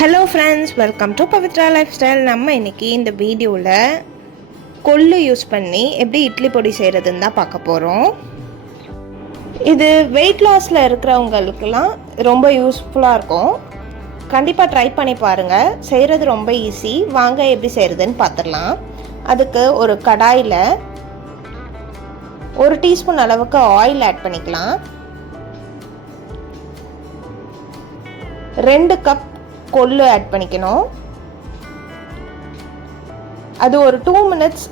Hello friends, welcome to Pavithra life style. நம்ம இன்றைக்கி இந்த வீடியோவில் கொள்ளு யூஸ் பண்ணி எப்படி இட்லி பொடி செய்கிறதுன்னு தான் பார்க்க போகிறோம். இது வெயிட் லாஸில் இருக்கிறவங்களுக்கெல்லாம் ரொம்ப யூஸ்ஃபுல்லாக இருக்கும். கண்டிப்பாக ட்ரை பண்ணி பாருங்கள். செய்கிறது ரொம்ப ஈஸி. வாங்க எப்படி செய்கிறதுன்னு பார்த்துடலாம். அதுக்கு ஒரு கடாயில் 1 டீஸ்பூன் அளவுக்கு ஆயில் ஆட் பண்ணிக்கலாம். 2 கப் கொள்ளு ஆட் பண்ணிக்கணும். அது ஒரு 2 மினிட்ஸ்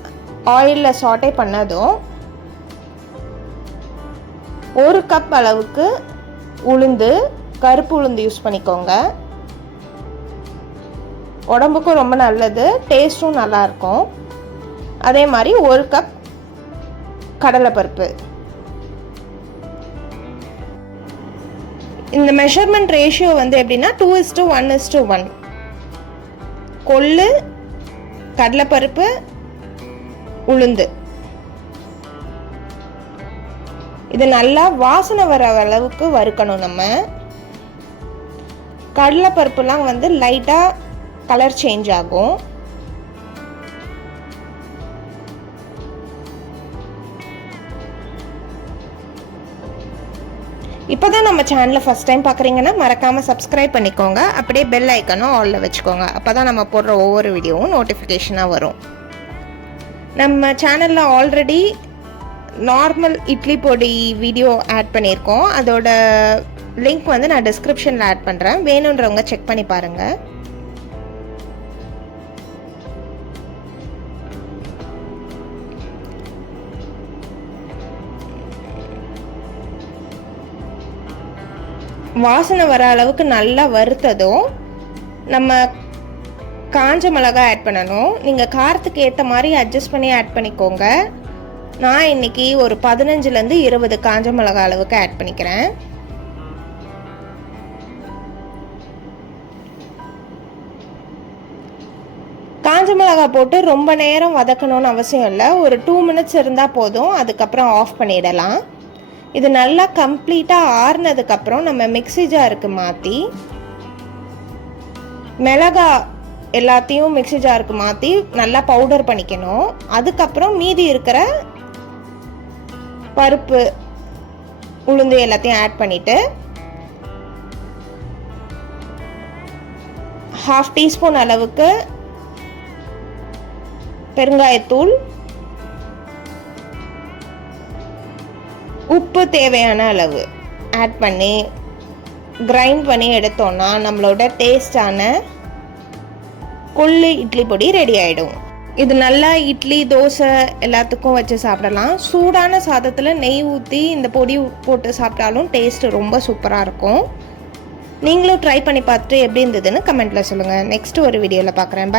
ஆயிலில் சாட்டே பண்ணதும் 1 கப் அளவுக்கு உளுந்து, கருப்பு உளுந்து யூஸ் பண்ணிக்கோங்க. உடம்புக்கும் ரொம்ப நல்லது, டேஸ்ட்டும் நல்லாயிருக்கும். அதே மாதிரி 1 கப் கடலைப்பருப்பு. இந்த மெஷர்மெண்ட் ரேஷியோ எப்படின்னா 2:1:1. கொள்ளு, கடலைப்பருப்பு, உளுந்து. இது நல்லா வாசனை வர அளவுக்கு வறுக்கணும். நம்ம கடலைப்பருப்புலாம் லைட்டாக கலர் சேஞ்ச் ஆகும். இப்போ தான் நம்ம சேனலை ஃபஸ்ட் டைம் பார்க்குறீங்கன்னா மறக்காமல் சப்ஸ்கிரைப் பண்ணிக்கோங்க. அப்படியே பெல் ஐக்கனும் ஆலில் வச்சுக்கோங்க. அப்போ தான் நம்ம போடுற ஒவ்வொரு வீடியோவும் நோட்டிஃபிகேஷனாக வரும். நம்ம சேனலில் ஆல்ரெடி நார்மல் இட்லி பொடி வீடியோ ஆட் பண்ணியிருக்கோம். அதோட லிங்க் நான் டிஸ்கிரிப்ஷனில் ஆட் பண்ணுறேன். வேணுன்றவங்க செக் பண்ணி பாருங்கள். வாசனை வர அளவுக்கு நல்லா வறுத்ததும் நம்ம காஞ்ச மிளகாய் ஆட் பண்ணணும். நீங்கள் காரத்துக்கு ஏற்ற மாதிரி அட்ஜஸ்ட் பண்ணி ஆட் பண்ணிக்கோங்க. நான் இன்றைக்கி ஒரு 15-20 காஞ்ச மிளகாய் அளவுக்கு ஆட் பண்ணிக்கிறேன். காஞ்ச மிளகாய் போட்டு ரொம்ப நேரம் வதக்கணும்னு அவசியம் இல்லை. ஒரு 2 மினிட்ஸ் இருந்தால் போதும். அதுக்கப்புறம் ஆஃப் பண்ணிடலாம். இது நல்லா கம்ப்ளீட்டாக ஆறுனதுக்கப்புறம் நம்ம மிக்ஸி ஜாருக்கு மாற்றி மிளகா எல்லாத்தையும் மிக்ஸி ஜாருக்கு மாற்றி நல்லா பவுடர் பண்ணிக்கணும். அதுக்கப்புறம் மீதி இருக்கிற பருப்பு, உளுந்து எல்லாத்தையும் ஆட் பண்ணிவிட்டு 1/2 டீஸ்பூன் அளவுக்கு பெருங்காயத்தூள், உப்பு தேவையான அளவு ஆட் பண்ணி கிரைண்ட் பண்ணி எடுத்தோன்னா நம்மளோட டேஸ்டான கொள்ளு இட்லி பொடி ரெடி ஆகிடும். இது நல்லா இட்லி, தோசை எல்லாத்துக்கும் வச்சு சாப்பிடலாம். சூடான சாதத்தில் நெய் ஊற்றி இந்த பொடி போட்டு சாப்பிட்டாலும் டேஸ்ட்டு ரொம்ப சூப்பராக இருக்கும். நீங்களும் ட்ரை பண்ணி பார்த்துட்டு எப்படி இருந்ததுன்னு கமெண்ட்டில் சொல்லுங்கள். நெக்ஸ்ட் ஒரு வீடியோவில் பார்க்குறேன்.